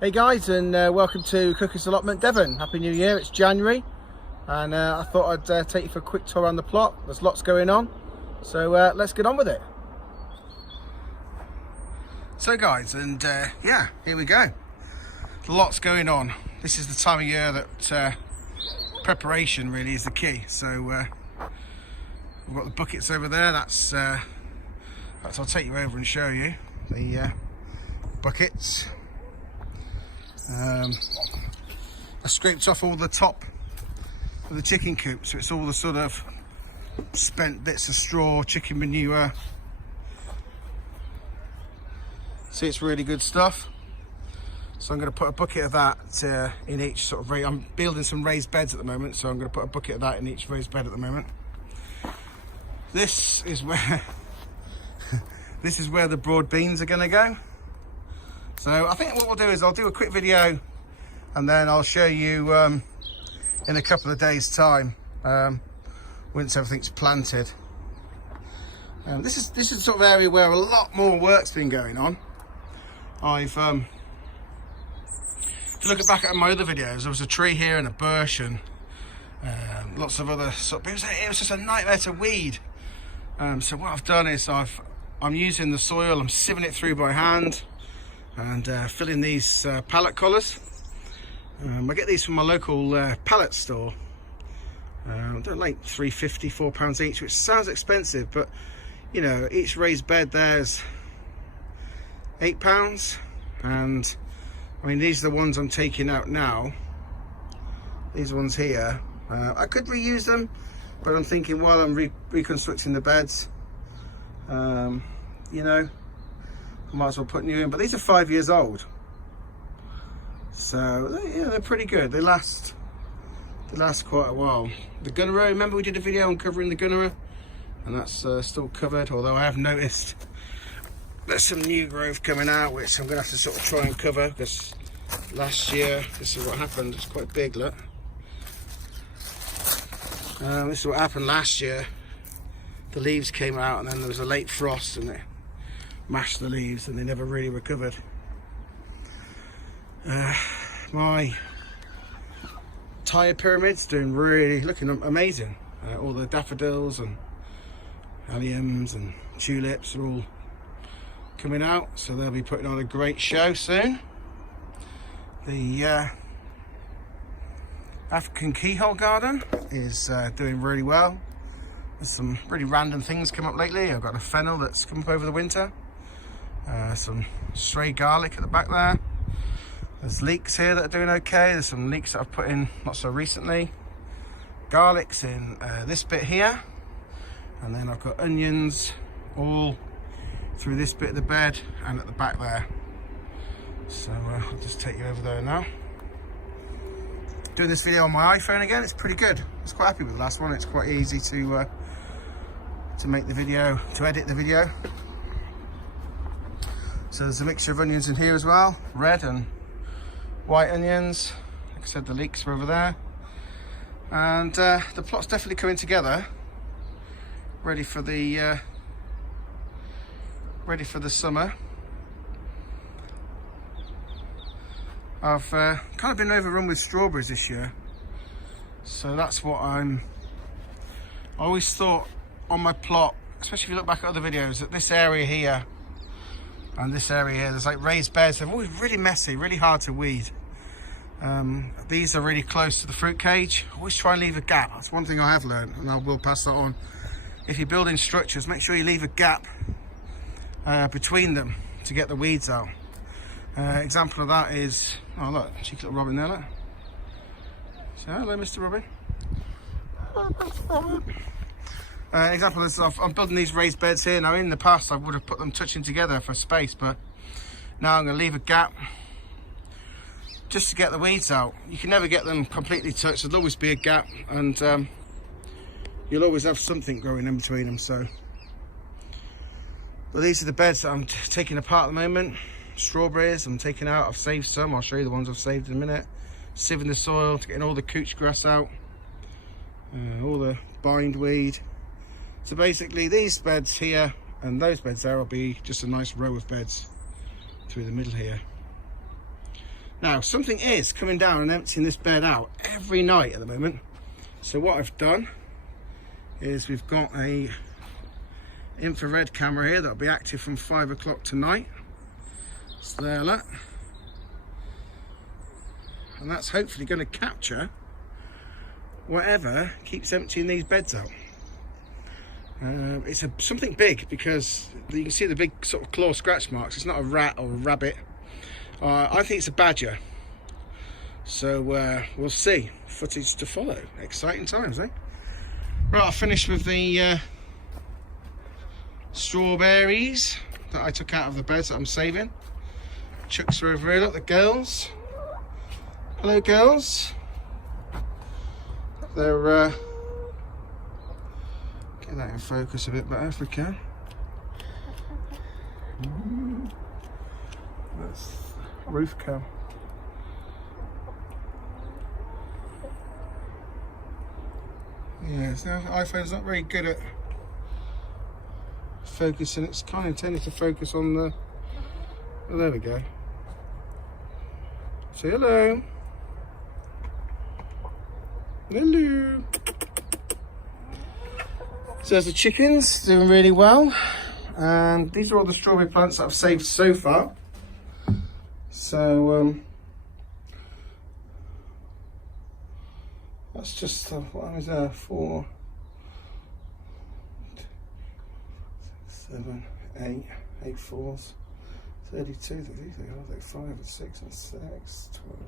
Hey guys, and welcome to Cookers Allotment Devon. Happy New Year. It's January, and I thought I'd take you for a quick tour around the plot. There's lots going on, so let's get on with it. So guys, and yeah, here we go. Lots going on. This is the time of year that preparation really is the key. So we've got the buckets over there. That's I'll take you over and show you the buckets. I scraped off all the top of the chicken coop, so it's all the sort of spent bits of straw, chicken manure. See, it's really good stuff. So I'm going to put a bucket of that in each sort of I'm building some raised beds at the moment, so I'm going to put a bucket of that in each raised bed at the moment. This is where this is where the broad beans are going to go. So I think what we'll do is I'll do a quick video, and then I'll show you in a couple of days' time once everything's planted. This is the sort of area where a lot more work's been going on. If you look back at my other videos, there was a tree here and a bush and lots of other sort of, it was just a nightmare to weed. So what I've done is I'm using the soil, I'm sieving it through by hand, and filling these pallet collars. I get these from my local pallet store. They're like £3.50, £4 each, which sounds expensive, but you know, each raised bed there's £8, and I mean, these are the ones I'm taking out now. These ones here, I could reuse them, but I'm thinking while I'm reconstructing the beds, you know, I might as well put new in. But these are 5 years old, so yeah, they're pretty good. They last quite a while. The gunnerer, remember we did a video on covering the gunnerer, and that's still covered, although I have noticed there's some new growth coming out, which I'm gonna have to sort of try and cover, because last year, this is what happened. It's quite big, look. This is what happened last year. The leaves came out, and then there was a late frost, and it mashed the leaves, and they never really recovered. My tire pyramid's looking amazing. All the daffodils and alliums and tulips are all coming out, so they'll be putting on a great show soon. The African keyhole garden is doing really well. There's some really random things come up lately. I've got a fennel that's come up over the winter. Some stray garlic at the back there. There's leeks here that are doing okay. There's some leeks that I've put in not so recently. Garlic's in this bit here. And then I've got onions all through this bit of the bed and at the back there. So I'll just take you over there now. Doing this video on my iPhone again, it's pretty good. I was quite happy with the last one. It's quite easy to make the video, to edit the video. So there's a mixture of onions in here as well, red and white onions. Like I said, the leeks are over there. And the plot's definitely coming together, ready for the summer. I've kind of been overrun with strawberries this year, so that's what I always thought on my plot, especially if you look back at other videos, that this area here and this area here, there's like raised beds. They're always really messy, really hard to weed. These are really close to the fruit cage. Always try and leave a gap. That's one thing I have learned, and I will pass that on. If you're building structures, make sure you leave a gap between them to get the weeds out. Example of that is, oh look, cheeky little robin there, look. So hello, Mr. Robin. Example is I'm building these raised beds here. Now in the past I would have put them touching together for space, but now I'm going to leave a gap just to get the weeds out. You can never get them completely touched. There'll always be a gap, and you'll always have something growing in between them. So, but these are the beds that I'm taking apart at the moment. Strawberries I'm taking out. I've saved some. I'll show you the ones I've saved in a minute. Sieving the soil to getting all the couch grass out, all the bindweed. So basically these beds here and those beds there will be just a nice row of beds through the middle here. Now, something is coming down and emptying this bed out every night at the moment. So what I've done is we've got a infrared camera here that'll be active from 5 o'clock tonight. So there, look. And that's hopefully going to capture whatever keeps emptying these beds out. It's something big, because you can see the big sort of claw scratch marks. It's not a rat or a rabbit. I think it's a badger. So we'll see. Footage to follow. Exciting times, eh? Right, I'll finish with the strawberries that I took out of the beds that I'm saving. Chucks are over here. Look, the girls. Hello, girls. They're get that in focus a bit better if we can. That's roof cam. Yeah, so iPhone's not very good at focusing. It's kind of intended to focus on the. Oh, there we go. Say hello. Hello. So there's the chickens doing really well, and these are all the strawberry plants that I've saved so far. So that's just what was there? 4, 7, 8, 8 fours, 32, 35, 6, and 6, 12.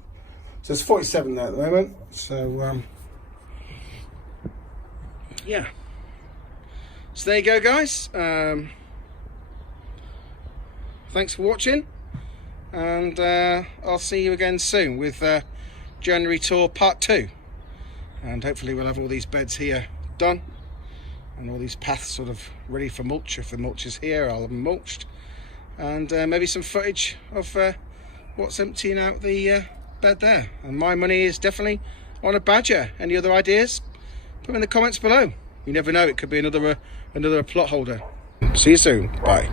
So there's 47 there at the moment. So yeah. So there you go, guys. Thanks for watching, and I'll see you again soon with January tour part 2, and hopefully we'll have all these beds here done and all these paths sort of ready for mulch. If the mulch is here, I'll have them mulched, and maybe some footage of what's emptying out the bed there. And my money is definitely on a badger. Any other ideas? Put them in the comments below. You never know, it could be another plot holder. See you soon. Bye.